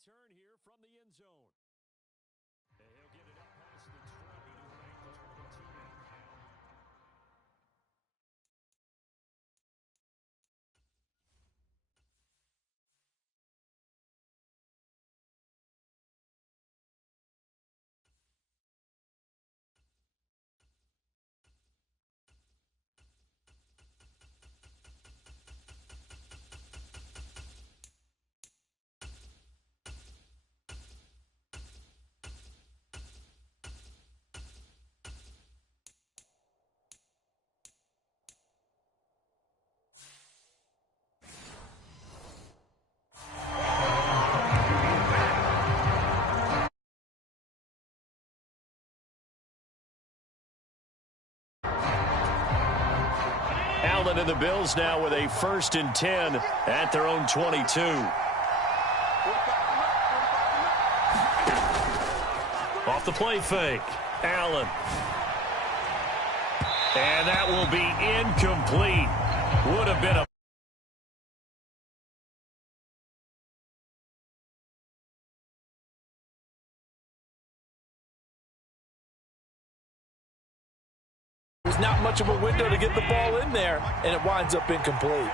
return here from the end zone. And he'll get it up past the 20 to make the 22 now. Allen and the Bills now with a 1st and 10 at their own 22. Off the play fake, Allen. And that will be incomplete. Would have been a There's not much of a window to get the ball in there, and it winds up incomplete.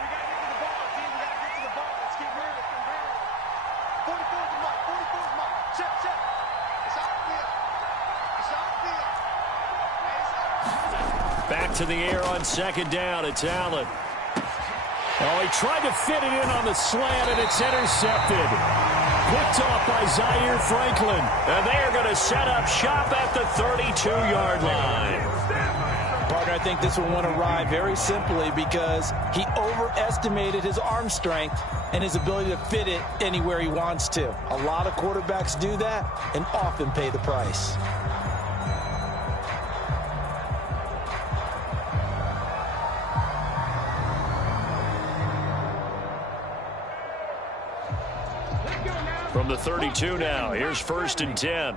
Back to the air on 2nd down. It's Allen. Oh, he tried to fit it in on the slant, and it's intercepted. Picked off by Zaire Franklin. And they are going to set up shop at the 32-yard line. Partner, I think this will want to ride very simply because he overestimated his arm strength and his ability to fit it anywhere he wants to. A lot of quarterbacks do that and often pay the price. From the 32 now, here's 1st and 10.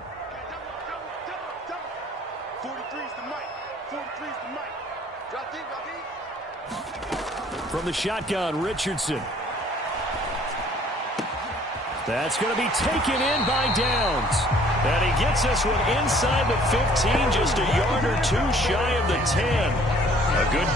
From the shotgun, Richardson. That's going to be taken in by Downs. And he gets this one inside the 15, just a yard or two shy of the 10. A good.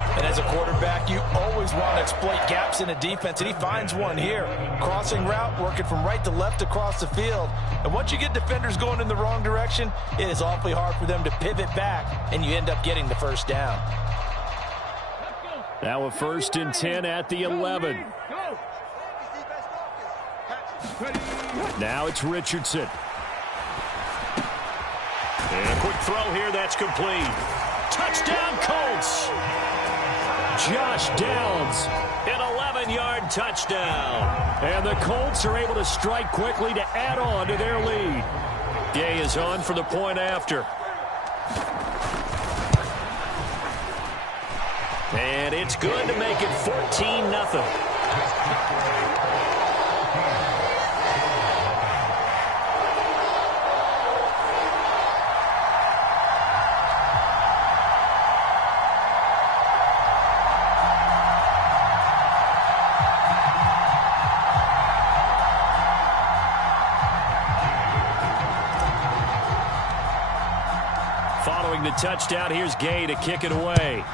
And as a quarterback, you always want to exploit gaps in a defense, and he finds one here. Crossing route, working from right to left across the field. And once you get defenders going in the wrong direction, it is awfully hard for them to pivot back, and you end up getting the 1st down. Now a 1st and 10 at the 11. Now it's Richardson. And a quick throw here, that's complete. Touchdown, Colts! Josh Downs, an 11-yard touchdown. And the Colts are able to strike quickly to add on to their lead. Gay is on for the point after. And it's good to make it 14-0. Following the touchdown, here's Gay to kick it away.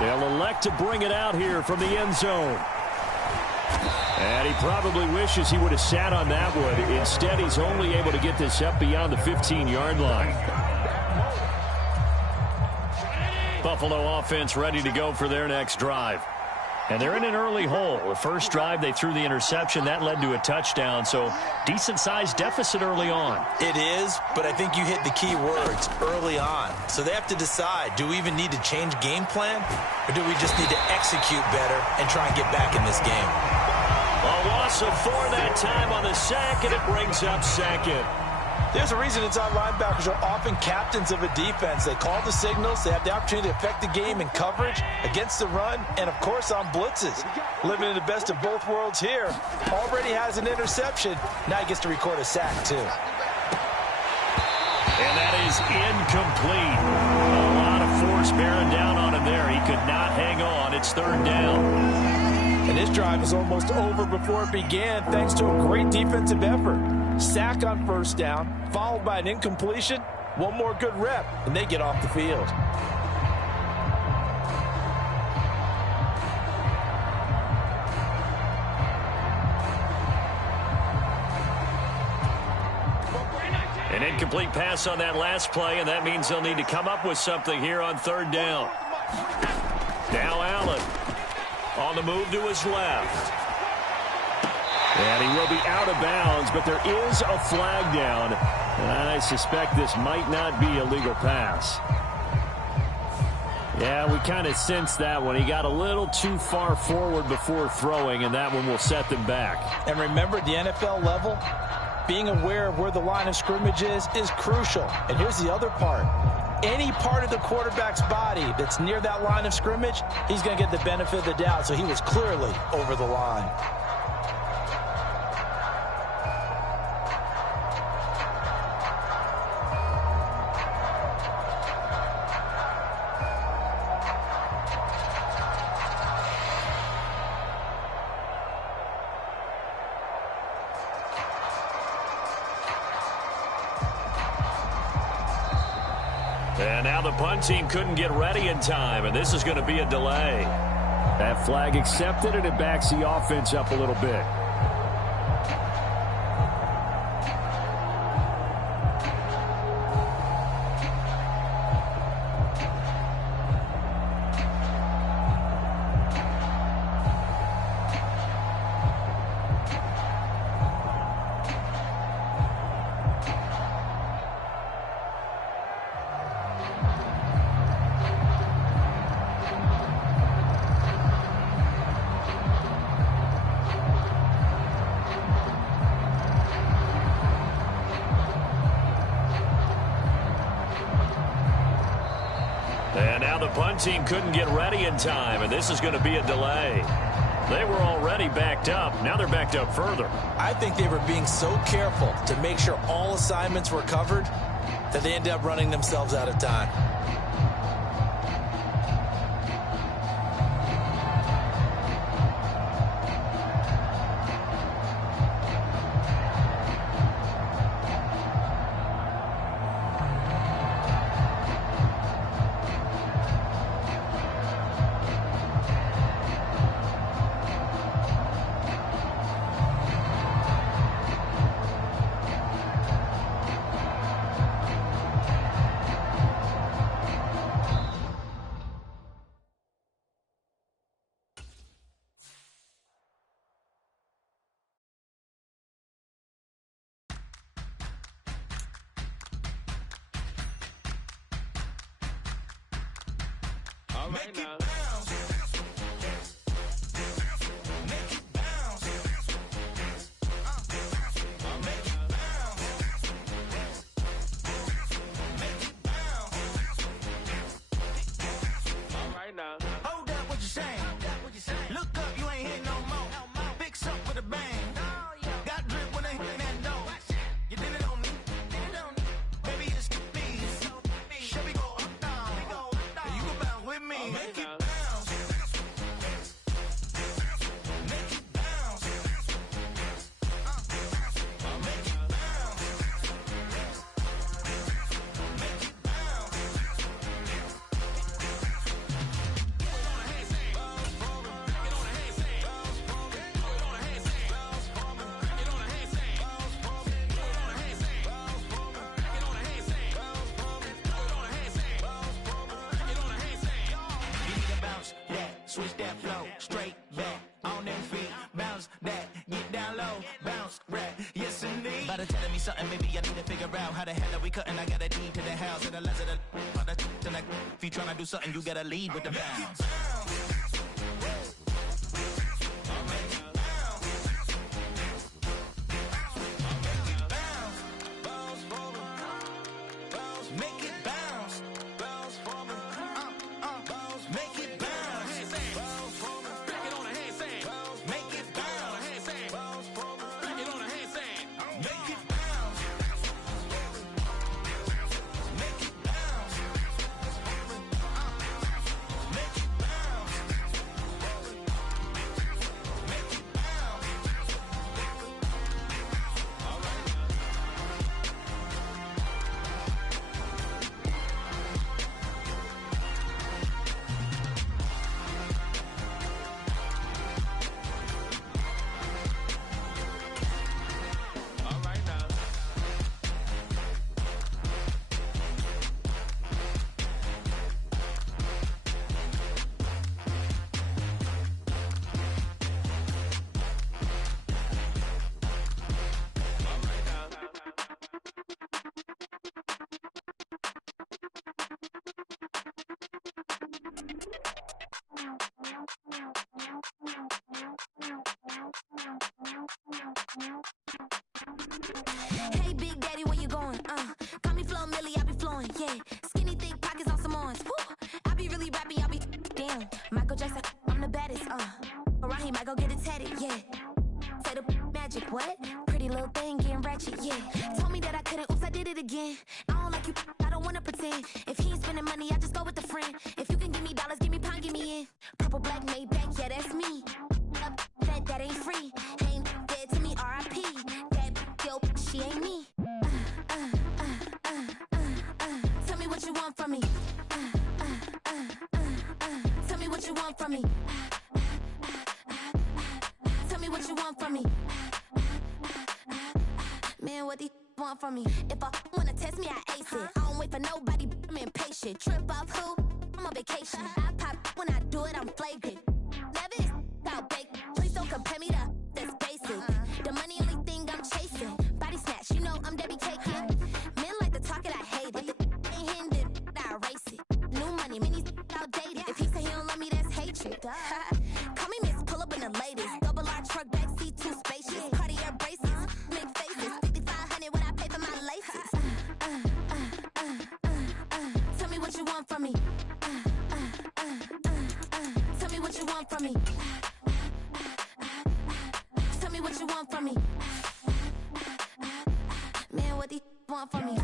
They'll elect to bring it out here from the end zone. And he probably wishes he would have sat on that one. Instead, he's only able to get this up beyond the 15-yard line. Buffalo offense ready to go for their next drive. And they're in an early hole. The first drive, they threw the interception. That led to a touchdown, so decent-sized deficit early on. It is, but I think you hit the key words, early on. So they have to decide, do we even need to change game plan, or do we just need to execute better and try and get back in this game? A loss of 4 that time on the sack, and it brings up 2nd. There's a reason inside linebackers are often captains of a defense. They call the signals. They have the opportunity to affect the game in coverage, against the run, and, of course, on blitzes. Living in the best of both worlds here. Already has an interception. Now he gets to record a sack, too. And that is incomplete. A lot of force Defense bearing down on him there. He could not hang on. It's third down. And this drive is almost over before it began thanks to a great defensive effort. Sack on first down, followed by an incompletion. One more good rep, and they get off the field. An incomplete pass on that last play, and that means they'll need to come up with something here on third down. Now Allen on the move to his left. And he will be out of bounds, but there is a flag down. And I suspect this might not be a legal pass. Yeah, we kind of sensed that one. He got a little too far forward before throwing, and that one will set them back. And remember, the NFL level, being aware of where the line of scrimmage is crucial. And here's the other part. Any part of the quarterback's body that's near that line of scrimmage, he's going to get the benefit of the doubt. So he was clearly over the line. And now the punt team couldn't get ready in time, and this is going to be a delay. That flag accepted, and it backs the offense up a little bit. And now the punt team couldn't get ready in time, and this is going to be a delay. They were already backed up. Now they're backed up further. I think they were being so careful to make sure all assignments were covered that they ended up running themselves out of time. Make it bounce. Make it bounce. Make it bounce. Make it bounce. All right now. Hold up, what you saying? Look up, you ain't hitting no more. Fix up with a bang. Got drip when they hitting that dough. You did it on me. Baby, it's the beat. Should we go up down? You go bounce with me. Make it bounce. Make it bounce. Make it bounce. Make it bounce. You need to bounce that, switch that flow, straight back, on them feet, bounce that, get down low, bounce right, yes indeed. About to telling me something, maybe I need to figure out how the hell are we cutting. I got a deed to the house and the lens of the tonight. If you tryna do something, you gotta lead with the bounce. Make it bounce. Make it bounce. Back it on a handstand. Make it bounce. Back it on a handstand. Make it bounce. Make it bounce. Michael Jackson, I'm the baddest, Around he might go get it tatted, yeah. Say the magic, what? Pretty little thing getting ratchet, yeah. Told me that I couldn't, oops, I did it again. I don't like you, I don't wanna pretend. If he ain't spending money, I just go with a friend. If you can give me dollars, give me pound, give me in. Purple, black, made back, yeah, that's me. That ain't free. Ain't dead to me, R.I.P. That yo, she ain't me. Tell me what you want from me. Tell me what you want from me. Tell me what you want from me. Man, what do you want from me? If I wanna test me, I ace it. I don't wait for nobody, I'm impatient. Trip off who? I'm on vacation. I pop when I do it, I'm flagrant. Never is out bake. Please don't compare me to that's basic. The money only thing I'm chasing. Body snatch, you know I'm Debbie Cakin. Men like to talk it, I hate it. Ain't hitting it, I erase it. New money, many outdated. If he say he don't love me, that's hatred. Call me Miss, pull up in the latest. Double R truck, backseat, too spacious. Cartier braces, make faces. 5,500 when I pay for my laces. Tell me what you want from me. Tell me what you want from me. Tell me what you want from me. Man, what do you want from me?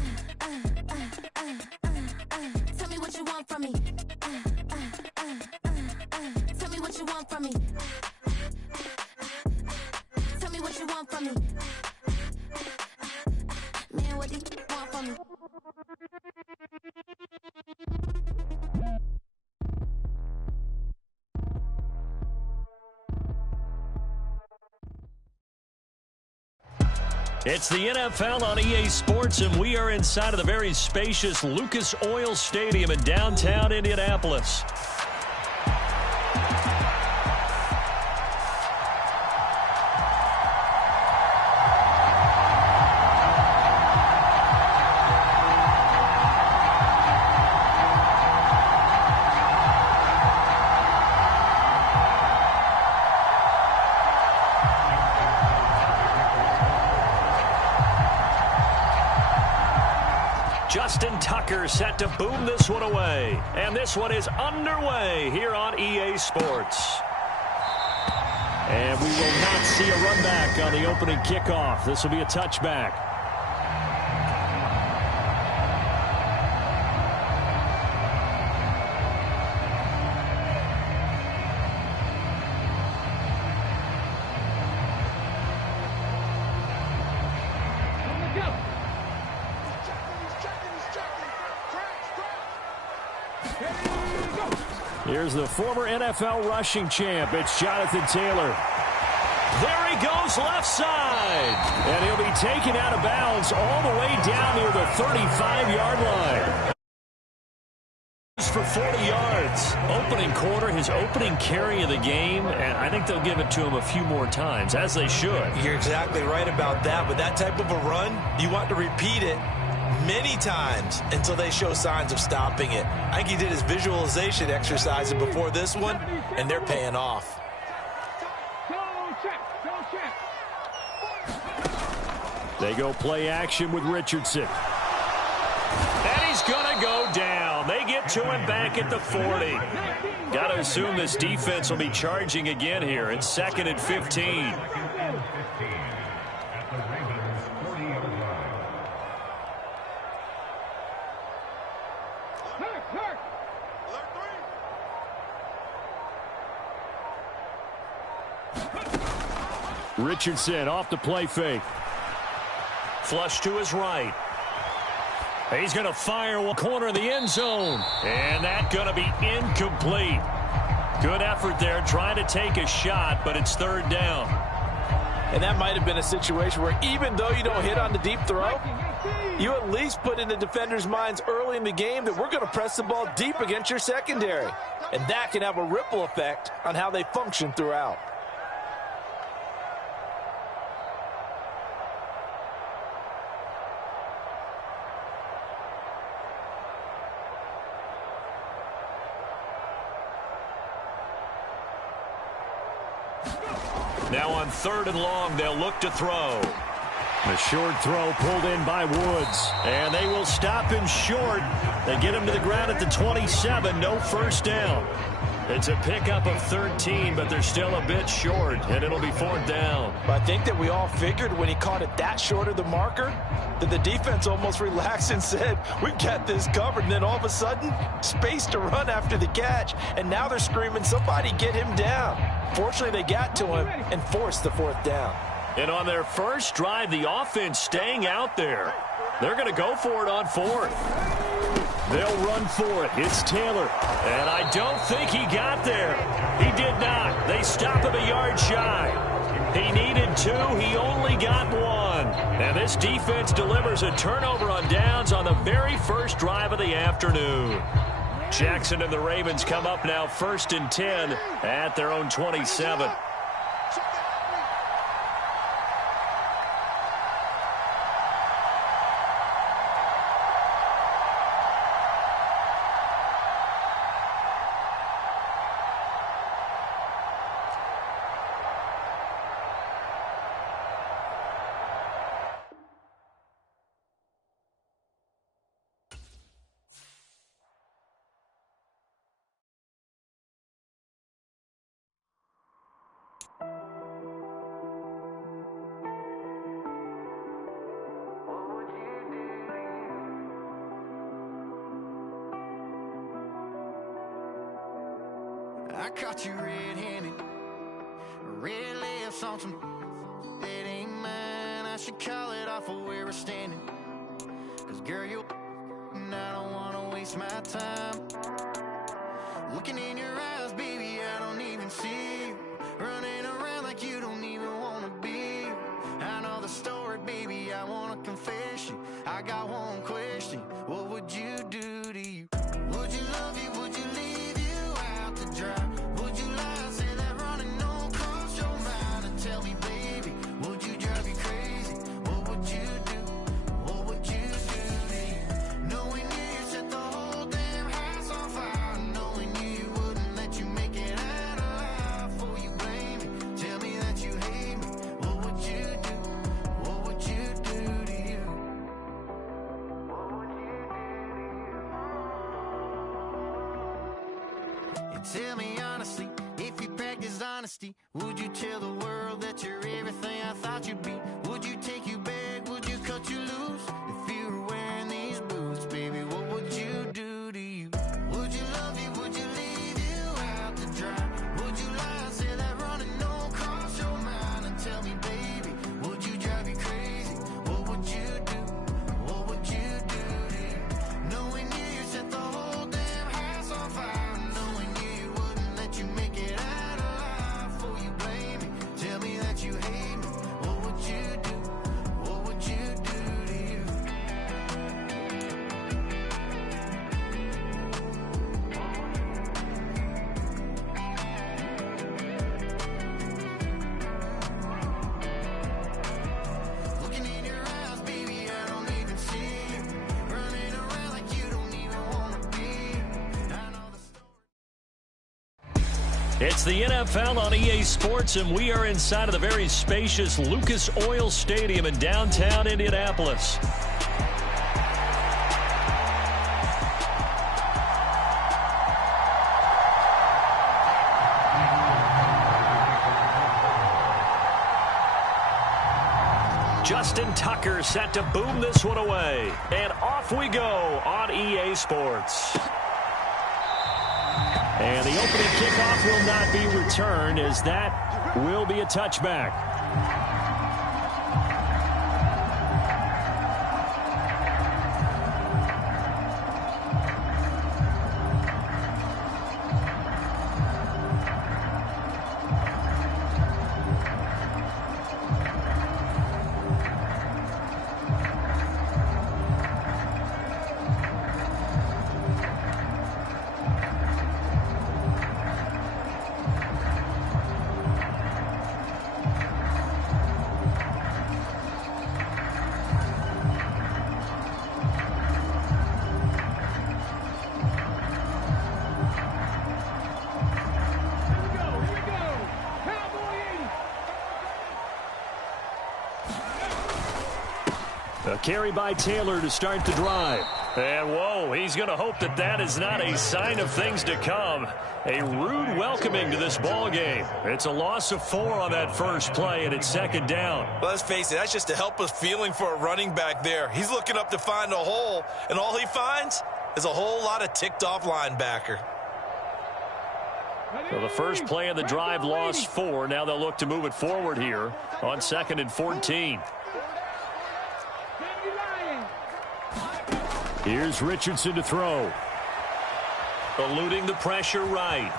Tell me what you want from me. Tell me what you want from me. Tell me what you want from me. Man, what do you want from me? It's the NFL on EA Sports, and we are inside of the very spacious Lucas Oil Stadium in downtown Indianapolis. Justin Tucker set to boom this one away. And this one is underway here on EA Sports. And we will not see a run back on the opening kickoff. This will be a touchback. Here's the former NFL rushing champ. It's Jonathan Taylor. There he goes left side. And he'll be taken out of bounds all the way down near the 35-yard line. For 40 yards. Opening quarter, his opening carry of the game, and I think they'll give it to him a few more times, as they should. You're exactly right about that. With that type of a run, you want to repeat it many times until they show signs of stopping it. I think he did his visualization exercises before this one, and they're paying off. They go play action with Richardson. And he's going to go down. They get to him back at the 40. Got to assume this defense will be charging again here. It's 2nd and 15. Richardson off the play fake. Flush to his right. He's going to fire one corner of the end zone. And that's going to be incomplete. Good effort there trying to take a shot, but it's 3rd down. And that might have been a situation where even though you don't hit on the deep throw, you at least put in the defenders' minds early in the game that we're going to press the ball deep against your secondary. And that can have a ripple effect on how they function throughout. Now on 3rd and long, they'll look to throw. The short throw pulled in by Woods. And they will stop him short. They get him to the ground at the 27. No first down. It's a pickup of 13, but they're still a bit short, and it'll be 4th down. I think that we all figured when he caught it that short of the marker that the defense almost relaxed and said, we've got this covered. And then all of a sudden, space to run after the catch. And now they're screaming, somebody get him down. Fortunately, they got to him and forced the 4th down. And on their first drive, the offense staying out there. They're going to go for it on 4th. They'll run for it. It's Taylor. And I don't think he got there. He did not. They stop him a yard shy. He needed 2. He only got 1. And this defense delivers a turnover on downs on the very first drive of the afternoon. Jackson and the Ravens come up now 1st and 10 at their own 27. I caught you red-handed, red lips on some that ain't mine. I should call it off of where we're standing, 'cause girl, you and I don't wanna waste my time. Looking in your eyes, baby, I don't even see you. Running around like you don't even wanna be. I know the story, baby, I wanna confess you. I got one question, what would you do to you? Would you love you, would you leave you out to dry? Would you lie, say that running don't cross your mind? And tell me, baby, would you drive you crazy? What would you do? What would you do to you? Knowing you set the whole damn house on fire. Knowing you wouldn't let you make it out alive. Before you blame me, tell me that you hate me. What would you do? What would you do to you? What would you do to you? And tell me honestly, if you practice honesty, would you tell the world that you're everything I thought you'd be? Would you take you back? Would you cut you loose? If you were wearing these boots, baby, what would you do to you? Would you love you? Would you leave you out to dry? Would you lie, say that running don't cross your mind? And tell me, baby, would you drive you crazy? What would you do? What would you do to you? Knowing you set the whole damn house on fire. Knowing you wouldn't let you make it out alive. Before you blame me, tell me that you hate me. What would you do? What would you do to you? Looking in your eyes, baby, I don't even see you. Running around like you don't even wanna be. I know the story. It's the NFL on EA Sports, and we are inside of the very spacious Lucas Oil Stadium in downtown Indianapolis. Justin Tucker set to boom this one away. And off we go on EA Sports. And the opening kickoff will not be returned, as that will be a touchback. A carry by Taylor to start the drive. And, whoa, he's going to hope that that is not a sign of things to come. A rude welcoming to this ball game. It's a loss of 4 on that first play, and it's second down. Well, let's face it, that's just a helpless feeling for a running back there. He's looking up to find a hole, and all he finds is a whole lot of ticked-off linebacker. So the first play of the drive lost 4. Now they'll look to move it forward here on 2nd and 14. Here's Richardson to throw. Eluding the pressure right.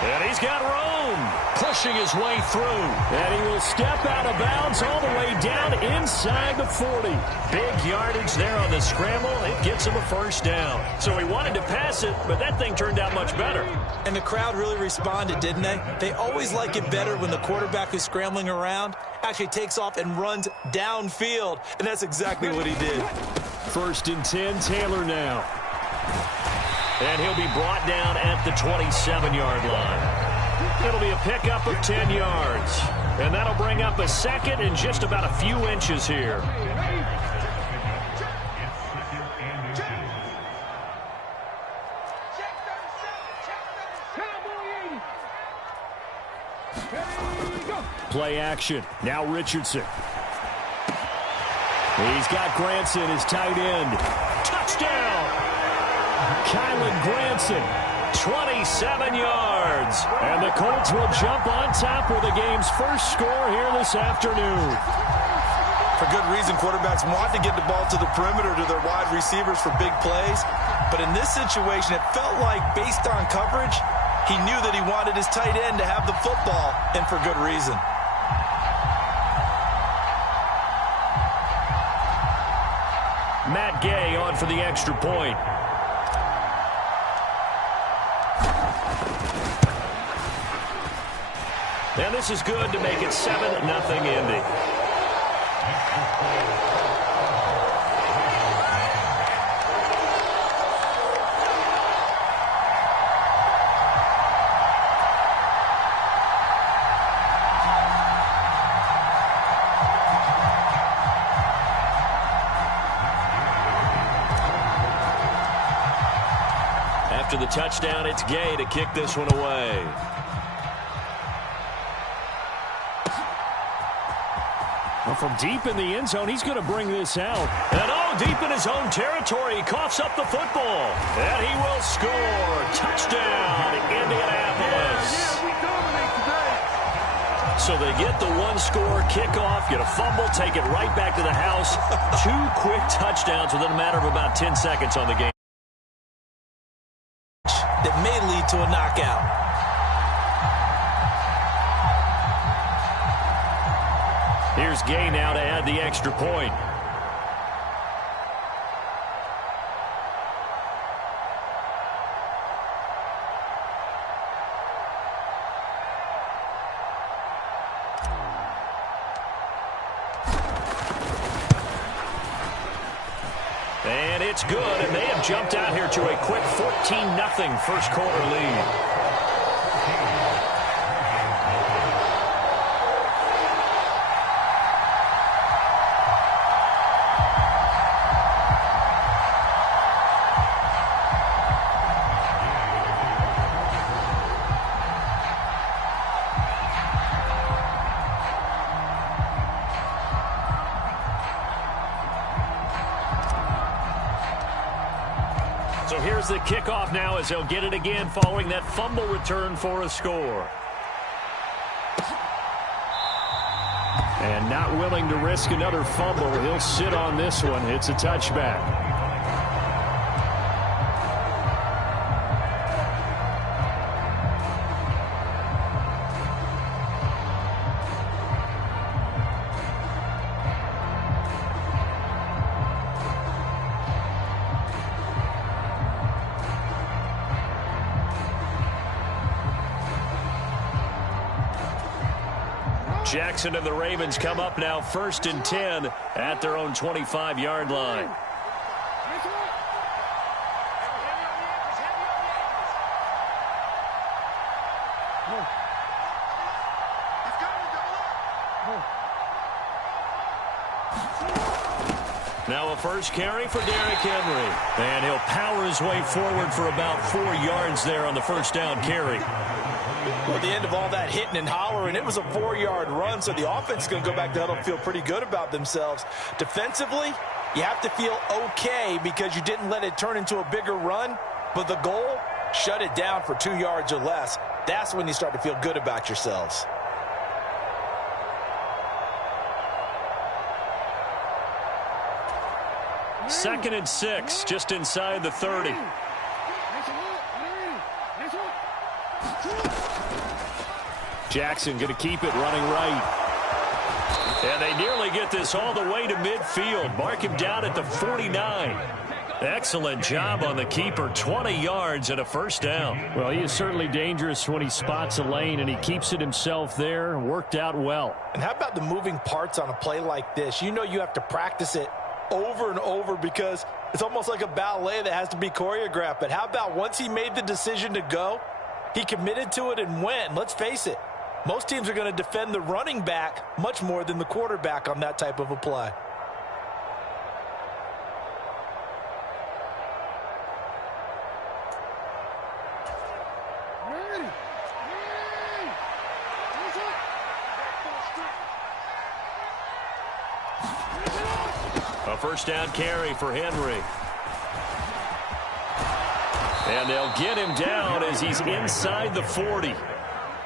And he's got room. Pushing his way through. And he will step out of bounds all the way down inside the 40. Big yardage there on the scramble. It gets him a first down. So he wanted to pass it, but that thing turned out much better. And the crowd really responded, didn't they? They always like it better when the quarterback who's scrambling around actually takes off and runs downfield. And that's exactly what he did. 1st and 10, Taylor now. And he'll be brought down at the 27-yard line. It'll be a pickup of 10 yards. And that'll bring up a 2nd and just about a few inches here. Play action. Now Richardson. He's got Granson, his tight end. Touchdown! Kylan Granson, 27 yards. And the Colts will jump on top with the game's first score here this afternoon. For good reason, quarterbacks want to get the ball to the perimeter to their wide receivers for big plays. But in this situation, it felt like, based on coverage, he knew that he wanted his tight end to have the football, and for good reason. Matt Gay on for the extra point. And this is good to make it 7-0 Indy. After the touchdown, it's Gay to kick this one away. Well, from deep in the end zone, he's going to bring this out. And deep in his own territory, he coughs up the football. And he will score. Touchdown, Indianapolis. Yeah, we dominate today. So they get the one-score kickoff, get a fumble, take it right back to the house. 2 quick touchdowns within a matter of about 10 seconds on the game. That may lead to a knockout. Here's Gay now to add the extra point. And it's good, and they have jumped out here to a quick 14-0 first quarter lead. So here's the kickoff now as they'll get it again following that fumble return for a score. And not willing to risk another fumble. He'll sit on this one. It's a touchback. Jackson and the Ravens come up now 1st and 10 at their own 25-yard line. Now a first carry for Derrick Henry. And he'll power his way forward for about 4 yards there on the first down carry. Well, at the end of all that hitting and hollering, it was a 4-yard run, so the offense is going to go back to huddle and feel pretty good about themselves. Defensively, you have to feel okay because you didn't let it turn into a bigger run, but the goal, shut it down for 2 yards or less. That's when you start to feel good about yourselves. Second and 6, just inside the 30. Jackson going to keep it running right. And they nearly get this all the way to midfield. Mark him down at the 49. Excellent job on the keeper. 20 yards and a first down. Well, he is certainly dangerous when he spots a lane, and he keeps it himself there. Worked out well. And how about the moving parts on a play like this? You know you have to practice it over and over because it's almost like a ballet that has to be choreographed. But how about once he made the decision to go, he committed to it and went. Let's face it, most teams are going to defend the running back much more than the quarterback on that type of a play. A first down carry for Henry. And they'll get him down as he's inside the 40.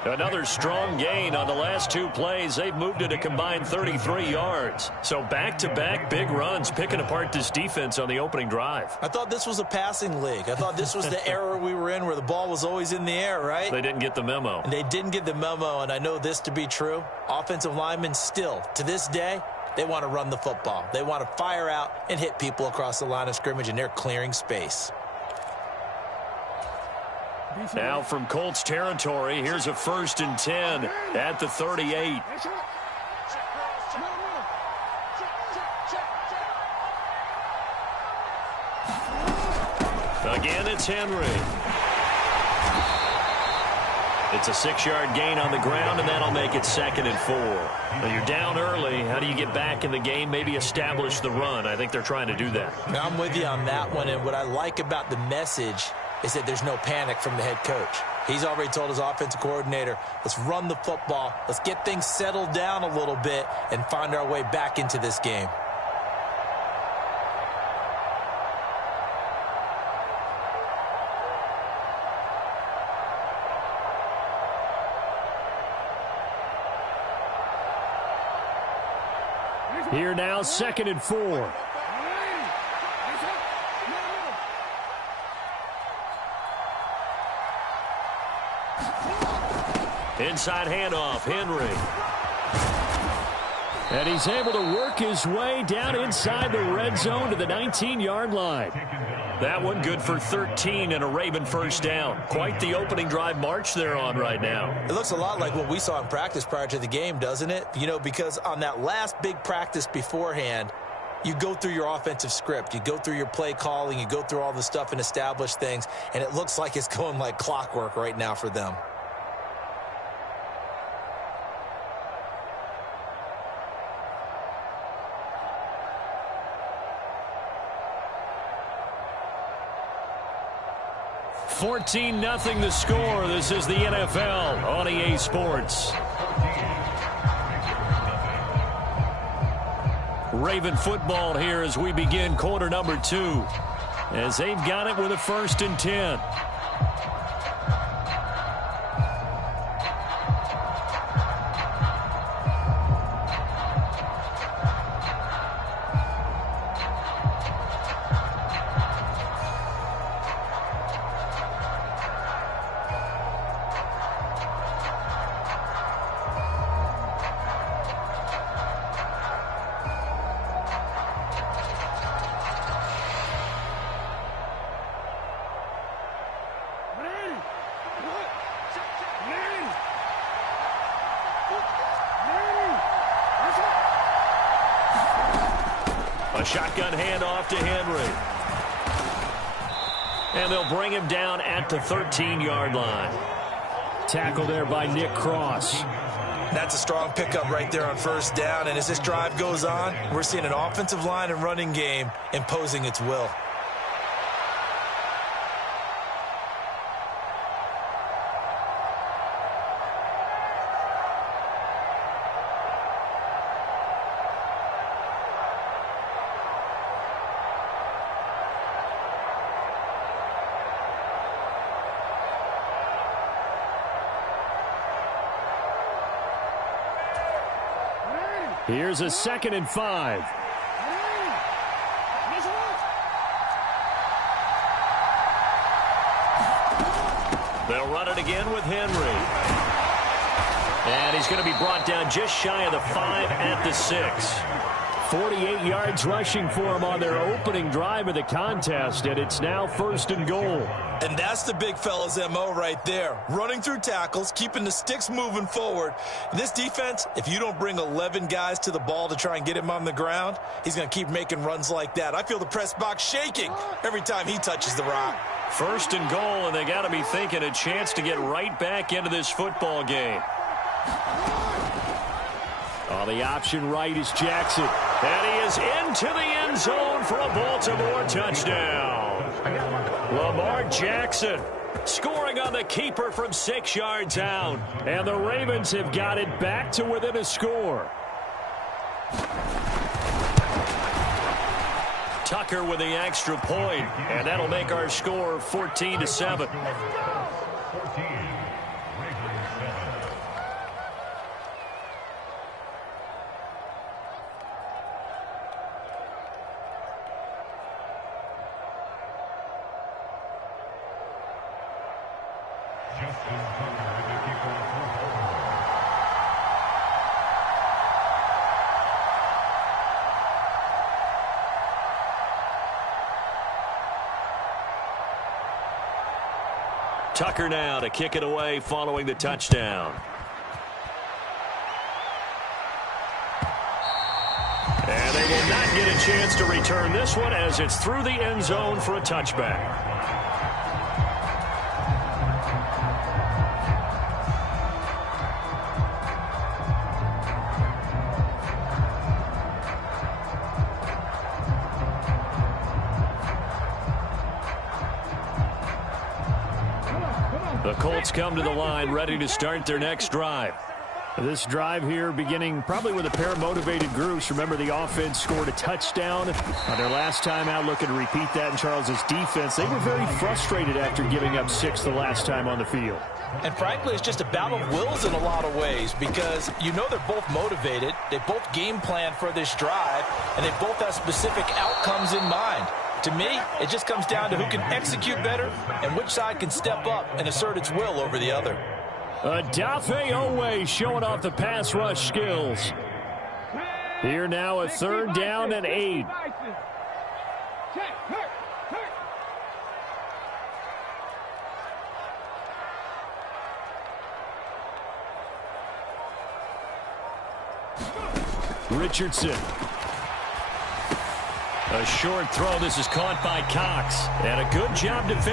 Another strong gain on the last 2 plays. They've moved it a combined 33 yards. So back-to-back big runs, picking apart this defense on the opening drive. I thought this was a passing league. I thought this was the era we were in where the ball was always in the air, right? They didn't get the memo. And they didn't get the memo, and I know this to be true. Offensive linemen still, to this day, they want to run the football. They want to fire out and hit people across the line of scrimmage, and they're clearing space. Now from Colts territory, here's a 1st and 10 at the 38. Again, it's Henry. It's a 6-yard gain on the ground, and that'll make it 2nd and 4. Now you're down early. How do you get back in the game? Maybe establish the run. I think they're trying to do that. Now, I'm with you on that one, and what I like about the message is that there's no panic from the head coach. He's already told his offensive coordinator, let's run the football, let's get things settled down a little bit and find our way back into this game. Here now, 2nd and 4. Inside handoff, Henry. And he's able to work his way down inside the red zone to the 19-yard line. That one good for 13 and a Raven first down. Quite the opening drive march they're on right now. It looks a lot like what we saw in practice prior to the game, doesn't it? You know, because on that last big practice beforehand, you go through your offensive script. You go through your play calling. You go through all the stuff and establish things. And it looks like it's going like clockwork right now for them. $14-0 the score. This is the NFL on EA Sports. Raven football here as we begin quarter number 2. As they've got it with a 1st and 10. A shotgun handoff to Henry. And they'll bring him down at the 13-yard line. Tackle there by Nick Cross. That's a strong pickup right there on first down, and as this drive goes on, we're seeing an offensive line and running game imposing its will. Here's a 2nd and 5. They'll run it again with Henry. And he's going to be brought down just shy of the 5 at the 6. 48 yards rushing for him on their opening drive of the contest, and it's now 1st and goal. And that's the big fella's MO right there. Running through tackles, keeping the sticks moving forward. This defense, if you don't bring 11 guys to the ball to try and get him on the ground, he's going to keep making runs like that. I feel the press box shaking every time he touches the rock. 1st and goal, and they got to be thinking a chance to get right back into this football game. On the option right is Jackson. And he is into the end zone for a Baltimore touchdown. Lamar Jackson scoring on the keeper from 6 yards out. And the Ravens have got it back to within a score. Tucker with the extra point, and that'll make our score 14-7. Tucker now to kick it away following the touchdown. And they will not get a chance to return this one as it's through the end zone for a touchback. The Colts come to the line ready to start their next drive. This drive here beginning probably with a pair of motivated groups. Remember, the offense scored a touchdown on their last time out, looking to repeat that in Charles's defense. They were very frustrated after giving up 6 the last time on the field. And frankly, it's just a battle of wills in a lot of ways because you know they're both motivated. They both game plan for this drive, and they both have specific outcomes in mind. To me, it just comes down to who can execute better and which side can step up and assert its will over the other. Odafe Oweh showing off the pass rush skills. Here now a 3rd down and 8. Richardson. A short throw. This is caught by Cox. And a good job defending.